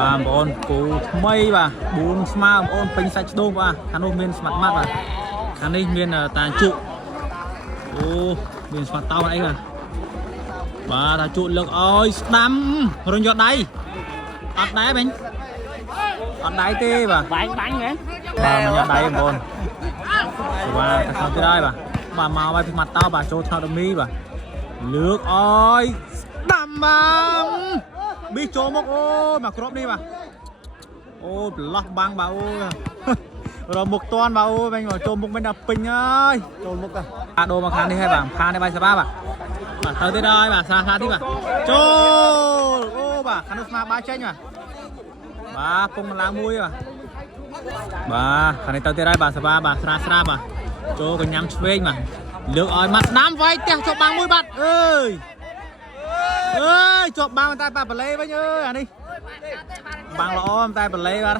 បងប្អូនគូថ្មីបាទ4ស្មើបងប្អូនពេញសាច់ដូងបាទខាងនោះមានស្មាត់ម៉ាត់បាទខាងនេះមានតាជក់អូមានស្មាត់តោអីបាទតាជក់លើកអើយស្ដាំរញយកដៃអត់ដែរមិញអត់ដៃទេបាទបាញ់មែនបាទយកដៃបងប្អូនបាទខាងទៀតហើយបាទមកឲ្យស្មាត់តោបាទចូលថតមីបាទលើកអើយស្ដាំបាទប៊ីចូលមកអូមកគ្រាប់នេះបាទអូប្រឡោះបាំងបាទអូរមុខតន់បាទអូវិញមកចូលមុខមិនដល់ពេញហើយចូលមុខទៅអាដូរមកខាងនេះហើយបាទខាងនេះបាយសបាបាទទៅទៀតហើយបាទសាទៀតបាទចូលអូបាទខាងនោះស្មាបាយចេញបាទពងម្លាំងមួយបាទខាងនេះទៅទៀតហើយបាទសបាបាទស្រាបាទចូលកញ្ញាំឆ្វេងបាទលើកឲ្យមកស្ដាំវាយផ្ទះចុះបាំងមួយបាត់អើយជាប់បាំងតែប៉ាបលេវិញអើយអានេះបាំងល្អតែបលេបាទ